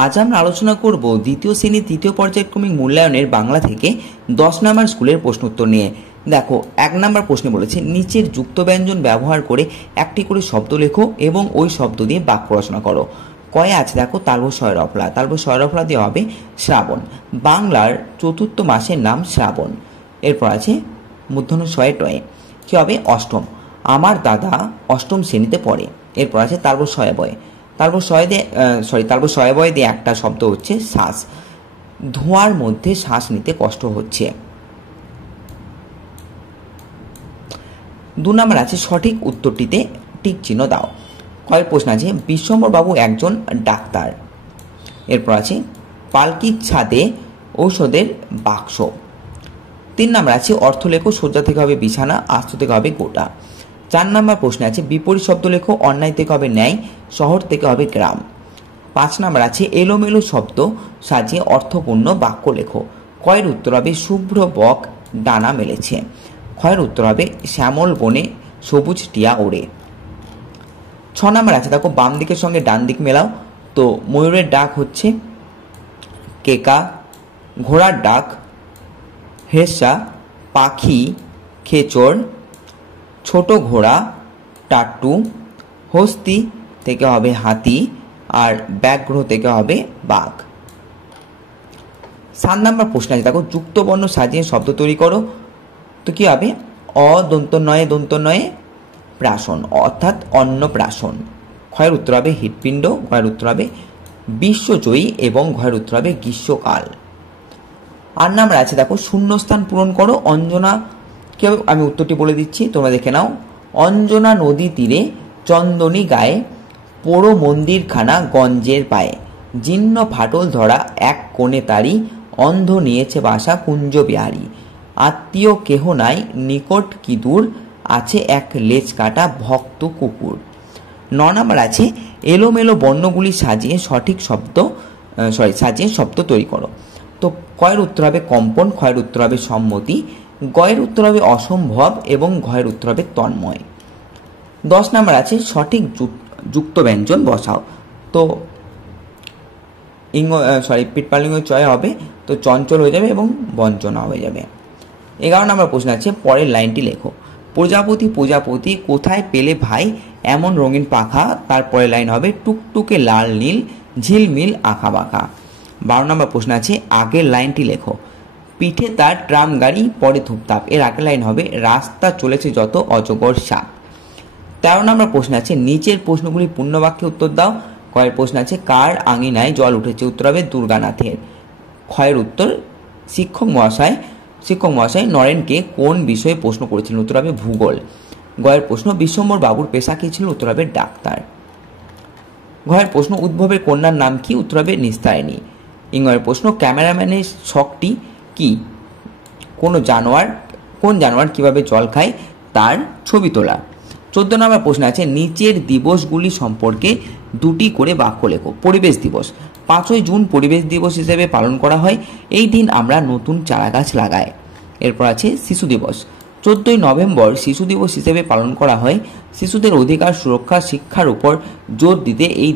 আজ আমরা আলোচনা করব দ্বিতীয় শ্রেণীর তৃতীয় পর্যায়ক্রমিক মূল্যায়নের বাংলা থেকে 10 নম্বর স্কুলের প্রশ্ন উত্তর নিয়ে। দেখো, 1 নম্বর প্রশ্নে বলেছে নিচের যুক্ত ব্যঞ্জন ব্যবহার করে একটি করে শব্দ লেখো এবং ওই শব্দ দিয়ে বাক্য রচনা করো। কয়ে আছে দেখো, তালব শয়রফলা। তালব শয়রফলা দেওয়া হবে শ্রাবণ। বাংলার চতুর্থ মাসের নাম শ্রাবণ। এরপর আছে মূর্ধন্য শয়ে টয়ে, কি হবে অষ্টম। আমার দাদা অষ্টম শ্রেণীতে পড়ে। এরপর আছে তালব শয়ে বয়ে। তালব শয়ে বয়ে দিয়ে একটা শব্দ হচ্ছে শ্বাস। ধোঁয়ার মধ্যে শ্বাস নিতে কষ্ট হচ্ছে। 2 নম্বর আছে সঠিক উত্তরটিতে টিক চিহ্ন দাও। কয়েক প্রশ্ন আছে বিশ্বম্বর বাবু একজন ডাক্তার। এরপর আছে পালকির ছাদে ঔষধের বাক্স। 3 নম্বর আছে অর্থ লেখো, শয্যা থেকে হবে বিছানা, আস্ত থেকে হবে গোটা। 4 নম্বর প্রশ্নে আছে বিপরীত শব্দ লেখো, অন্যায় থেকে হবে ন্যায়, শহর থেকে হবে গ্রাম। 5 নম্বর আছে এলোমেলো শব্দ সাজিয়ে অর্থপূর্ণ বাক্য লেখো। কয়ের উত্তর হবে শুভ্র বক ডানা মেলেছে। ক্ষয়ের উত্তর হবে শ্যামল বনে সবুজ টিয়া ওড়ে। 6 নম্বর আছে দেখো, বাম দিকের সঙ্গে ডান দিক মেলাও। তো ময়ূরের ডাক হচ্ছে কেকা, ঘোড়ার ডাক হেসা, পাখি খেচর, ছোট ঘোড়া টাট্টু, হস্তি থেকে হবে হাতি, আর ব্যাঘ্র থেকে হবে বাঘ। 7 নম্বর প্রশ্ন আছে দেখো, যুক্ত বর্ণ সাজিয়ে শব্দ তৈরি করো। তো কি হবে দন্ত নয়ে প্রাশন, অর্থাৎ অন্নপ্রাশন। ক্ষয়ের উত্তর হবে হৃৎপিণ্ড, ঘয়ের উত্তর হবে বিশ্বজয়ী এবং ঘয়ের উত্তর হবে গ্রীষ্মকাল। 8 নম্বর আছে দেখো, শূন্যস্থান পূরণ করো। অঞ্জনা, কি হবে আমি উত্তরটি বলে দিচ্ছি, তোমরা দেখে নাও। অঞ্জনা নদী তীরে চন্দনী গায়ে, পোড়ো মন্দিরখানা গঞ্জের পায়ে, জীর্ণ ফাটল ধরা এক কোণে তারি, অন্ধ নিয়েছে বাসা কুঞ্জ বিহারী, আত্মীয় কেহ নাই নিকট কি দূর, আছে এক লেজ কাটা ভক্ত কুকুর। 9 নম্বর আছে এলোমেলো বর্ণগুলি সাজিয়ে শব্দ তৈরি করো। তো কয়ের উত্তর হবে কম্পন, ক্ষয়ের উত্তর হবে সম্মতি, গয়ের উত্তর হবে অসম্ভব এবং ঘয়ের উত্তর হবে তন্ময়। 10 নম্বর আছে সঠিক যুক্ত ব্যঞ্জন বসাও। তো পিটপালিঙ্গ চয় হবে, তো চঞ্চল হয়ে যাবে এবং বঞ্চনা হয়ে যাবে। 11 নম্বর প্রশ্ন আছে পরের লাইনটি লেখো। প্রজাপতি কোথায় পেলে ভাই এমন রঙিন পাখা। তারপরে লাইন হবে টুকটুকে লাল নীল ঝিলমিল আঁকা বাঁকা। 12 নম্বর প্রশ্ন আছে আগের লাইনটি লেখো। পিঠে তার ট্রাম গাড়ি পরে ধূপধাপ। এর আগের লাইন হবে রাস্তা চলেছে যত অজগর সাপ। 13 নম্বর প্রশ্ন আছে নিচের প্রশ্নগুলি পূর্ণ বাক্যে উত্তর দাও। কয়ের প্রশ্ন আছে কার আঙিনায় জল উঠেছে। উত্তর হবে দুর্গানাথের। ক্ষয়ের উত্তর শিক্ষক মহাশয় নরেনকে কোন বিষয়ে প্রশ্ন করেছিলেন। উত্তর হবে ভূগোল। গয়ের প্রশ্ন বিশ্বম্বর বাবুর পেশা কি ছিল। উত্তর হবে ডাক্তার। ঘয়ের প্রশ্ন উদ্ভবের কন্যার নাম কি। উত্তর হবে নিস্তারিণী। ইংয়ের প্রশ্ন ক্যামেরাম্যানের শখটি কি। কোন জানোয়ার কিভাবে জল খায় তার ছবি তোলা। 14 নম্বর প্রশ্ন আছে নিচের দিবসগুলি সম্পর্কে 2টি করে বাক্য লেখো। পরিবেশ দিবস, 5ই জুন পরিবেশ দিবস হিসেবে পালন করা হয়। এই দিন আমরা নতুন চারা গাছ লাগাই। এরপর আছে শিশু দিবস, 14ই নভেম্বর শিশু দিবস হিসেবে পালন করা হয়। শিশুদের অধিকার সুরক্ষা শিক্ষার উপর জোর দিতে এই